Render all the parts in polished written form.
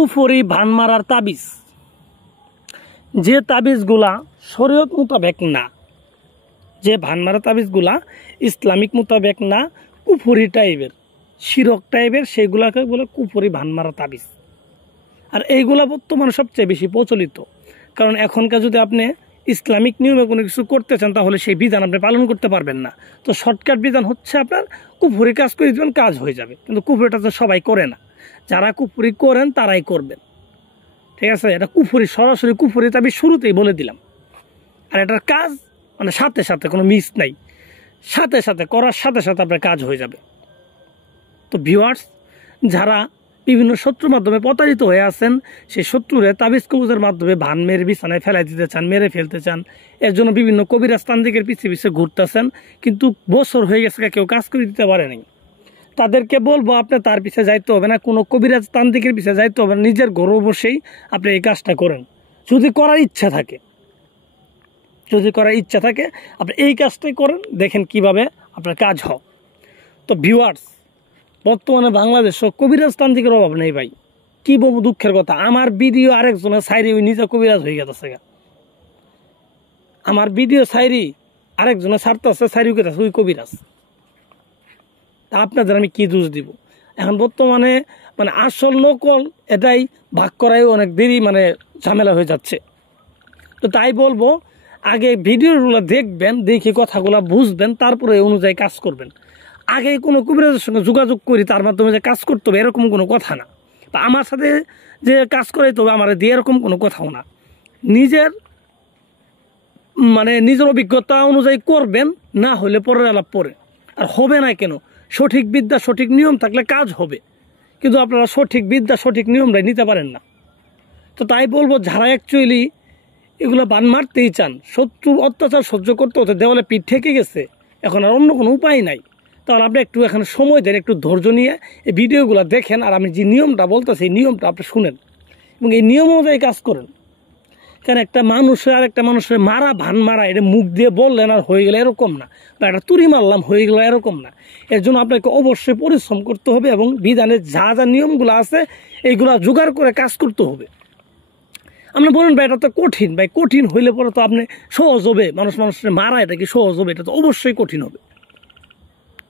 কুফরি ভানমারার তাবিজ, যে তাবিজগুলা শরীয়ত মোতাবেক না, যে ভানমারা তাবিজগুলা ইসলামিক মোতাবেক না, কুফরি টাইপের, শিরক টাইপের, সেইগুলাকে বলে কুফরি ভানমারা তাবিজ। আর এইগুলা বর্তমানে সবচেয়ে বেশি প্রচলিত, কারণ এখনকার যদি আপনি ইসলামিক নিয়মে কোনো কিছু করতে চান তাহলে সেই বিধান আপনি পালন করতে পারবেন না। তো শর্টকাট বিধান হচ্ছে আপনার কুফরি কাজ করে দেবেন, কাজ হয়ে যাবে। কিন্তু কুফরিটা তো সবাই করে না, যারা কুফরি করেন তারাই করবেন, ঠিক আছে? এটা কুফরি, সরাসরি কুফরি তাবিজ শুরুতেই বলে দিলাম। আর এটার কাজ মানে সাথে সাথে, কোনো মিস নাই, সাথে সাথে করার সাথে সাথে আপনার কাজ হয়ে যাবে। তো ভিউয়ার্স, যারা বিভিন্ন শত্রুর মাধ্যমে প্রতারিত হয়ে আছেন, সেই শত্রুরে তাবিজ কবুজের মাধ্যমে ভান মেরে বিছানায় ফেলাই দিতে চান, মেরে ফেলতে চান, এর জন্য বিভিন্ন কবিরাজ তান্ত্রিকের পিছিয়ে পিছিয়ে ঘুরতেছেন, কিন্তু বছর হয়ে গেছে কেউ কাজ করে দিতে পারেনি, তাদেরকে বলবো আপনি তার পিছিয়ে যাইতে হবে না, কোনো কবিরাজ তান্ত্রিকের পিছিয়ে যাইতে হবে না, নিজের ঘরে বসেই আপনি এই কাজটা করেন। যদি করার ইচ্ছা থাকে, যদি করার ইচ্ছা থাকে আপনি এই কাজটাই করেন, দেখেন কিভাবে আপনার কাজ হয়। তো ভিউয়ার্স, বর্তমানে বাংলাদেশে কবিরাজ তান্ত্রিকের অভাব নেই ভাই। কি বলবো, দুঃখের কথা, আমার ভিডিও আরেকজনের সাইরি ওই নিজে কবিরাজ হয়ে গেছে, আমার ভিডিও সাইরি আরেকজনের ছাড়তেছে, সাইরি গেছে ওই কবিরাজ। আপনাদের আমি কি দোষ দিব? এখন বর্তমানে মানে আসল নকল এটাই ভাগ করাই অনেক দেরি, মানে ঝামেলা হয়ে যাচ্ছে। তো তাই বলবো, আগে ভিডিওগুলো দেখবেন, দেখে কথাগুলো বুঝবেন, তারপরে এই অনুযায়ী কাজ করবেন। আগে কোনো কবিরাজের সঙ্গে যোগাযোগ করি তার মাধ্যমে যে কাজ করতে হবে এরকম কোনো কথা না, বা আমার সাথে যে কাজ করাইতে হবে আমার দিয়ে এরকম কোনো কথাও না। নিজের মানে নিজের অভিজ্ঞতা অনুযায়ী করবেন, না হলে পরের আলাপ পরে। আর হবে না কেন? সঠিক বিদ্যা সঠিক নিয়ম থাকলে কাজ হবে, কিন্তু আপনারা সঠিক বিদ্যা সঠিক নিয়মটাই নিতে পারেন না। তো তাই বলবো, যারা অ্যাকচুয়ালি এগুলো বান মারতেই চান, শত্রুর অত্যাচার সহ্য করতে হতে দেওয়ালে পিঠ ঠেকে গেছে, এখন আর অন্য কোনো উপায় নাই, তাহলে আপনি একটু এখানে সময় দেন, একটু ধৈর্য নিয়ে এই ভিডিওগুলো দেখেন, আর আমি যে নিয়মটা বলতেছি এই নিয়মটা আপনি শুনেন এবং এই নিয়ম অনুযায়ী কাজ করেন। কারণ একটা মানুষের আর একটা মানুষের মারা, ভান মারা, এটা মুখ দিয়ে বললেন আর হয়ে গেলে এরকম না, বা একটা তুড়ি মারলাম হয়ে গেল এরকম না। এর জন্য আপনাকে অবশ্যই পরিশ্রম করতে হবে এবং বিধানের যা যা নিয়মগুলো আছে এইগুলা জোগাড় করে কাজ করতে হবে। আপনি বলেন ভাই এটা তো কঠিন, ভাই কঠিন হইলে পরে তো আপনি সহজ হবে, মানুষের মারা এটা কি সহজ হবে? এটা তো অবশ্যই কঠিন হবে।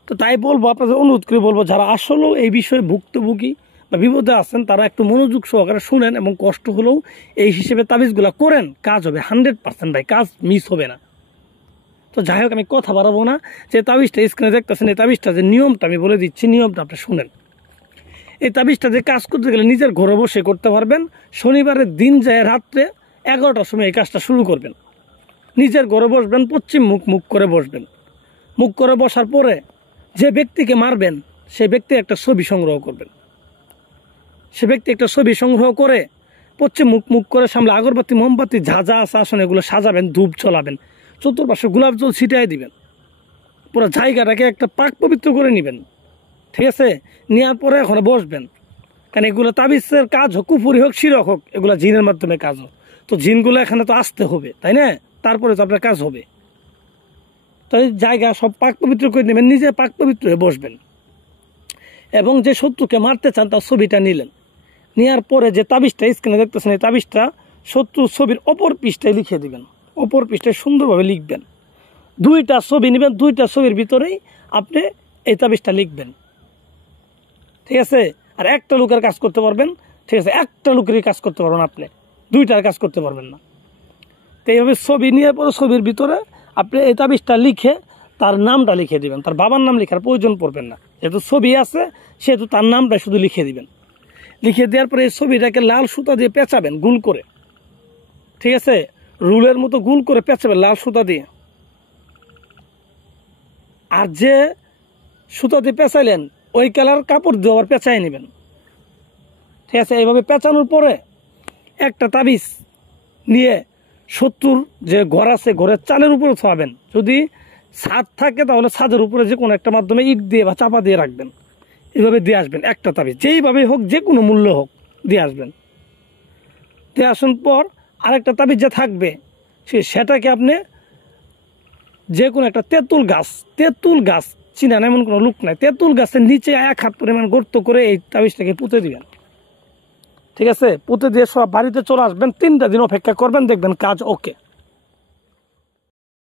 তো তাই বলবো, আপনাদের অনুরোধ করে বলবো, যারা আসলেও এই বিষয়ে ভুক্তভোগী বা বিপদে আছেন তারা একটু মনোযোগ সহকারে শুনেন এবং কষ্ট হলেও এই হিসেবে তাবিজগুলো করেন, কাজ হবে 100% ভাই, কাজ মিস হবে না। তো যাই হোক, আমি কথা বাড়াবো না। যে তাবিজটা স্ক্রিনে দেখতেছেন, এই তাবিজটা যে নিয়মটা আমি বলে দিচ্ছি, নিয়মটা আপনি শুনেন। এই তাবিজটা যে কাজ করতে গেলে নিজের ঘরে বসে করতে পারবেন। শনিবারের দিন যায় রাত্রে 11টার সময় এই কাজটা শুরু করবেন। নিজের ঘরে বসবেন, পশ্চিম মুখ করে বসবেন। মুখ করে বসার পরে যে ব্যক্তিকে মারবেন সেই ব্যক্তির একটা ছবি সংগ্রহ করবেন। সে ব্যক্তি একটা ছবি সংগ্রহ করে পশ্চিম মুখ করে সামনে আগরবাতি মোমবাতি যা যা আছে আসলে এগুলো সাজাবেন, ধূপ চলাবেন, চতুর্পাশে গোলাপ জল ছিটাই দিবেন, পুরো জায়গাটাকে একটা পাক পবিত্র করে নেবেন, ঠিক আছে? নেওয়ার পরে ওখানে বসবেন, কারণ এগুলো তাবিজের কাজ হোক, কুফরি হোক, শিরক হোক, এগুলো জিনের মাধ্যমে কাজ হোক। তো জিনগুলো এখানে তো আসতে হবে, তাই না? তারপরে তো আপনার কাজ হবে। তো এই জায়গা সব পাক পবিত্র করে নেবেন, নিজে পাক পবিত্র হয়ে বসবেন এবং যে শত্রুকে মারতে চান তার ছবিটা নিলেন। নেওয়ার পরে যে তাবিজটা স্ক্রিনে দেখতেছেন, এই তাবিজটা শত্রুর ছবির অপর পৃষ্ঠায় লিখে দিবেন, অপর পৃষ্ঠায় সুন্দরভাবে লিখবেন। 2টা ছবি নেবেন, 2টা ছবির ভিতরেই আপনি এই তাবিজটা লিখবেন, ঠিক আছে? আর একটা লোকের কাজ করতে পারবেন, ঠিক আছে? একটা লোকেরই কাজ করতে পারবেন আপনি, 2টার কাজ করতে পারবেন না। তো এইভাবে ছবি নিয়ে পরে ছবির ভিতরে আপনি এই তাবিজটা লিখে তার নামটা লিখে দিবেন। তার বাবার নাম লেখার প্রয়োজন পড়বেন না, যেহেতু ছবি আছে সেহেতু তার নামটা শুধু লিখে দিবেন। লিখে দেওয়ার পরে এই ছবিটাকে লাল সুতা দিয়ে পেঁচাবেন গুল করে, ঠিক আছে? রুলের মতো গুল করে পেঁচাবেন লাল সুতা দিয়ে। আর যে সুতা দিয়ে পেঁচাইলেন ওই কালার কাপড় দিয়ে আবার পেঁচাই নেবেন, ঠিক আছে? এইভাবে পেঁচানোর পরে একটা তাবিজ নিয়ে শত্রুর যে ঘর আছে ঘরের চালের উপরে ছোঁয়াবেন। যদি ছাদ থাকে তাহলে ছাদের উপরে যে কোনো একটা মাধ্যমে ইট দিয়ে বা চাপা দিয়ে রাখবেন। এইভাবে দিয়ে আসবেন একটা তাবিজ, যেইভাবে হোক, যে কোনো মূল্য হোক দিয়ে আসবেন। দিয়ে আসার পর আরেকটা তাবিজ যে থাকবে সেটাকে আপনি যে কোনো একটা তেঁতুল গাছ চিনেন এমন কোনো লোক নাই, তেঁতুল গাছের নিচে 1 হাত পরিমাণ গর্ত করে এই তাবিজটাকে পুঁতে দিবেন। ঠিক আছে, পুঁতে দিয়ে সব বাড়িতে চলে আসবেন, 3টা দিন অপেক্ষা করবেন, দেখবেন কাজ ওকে।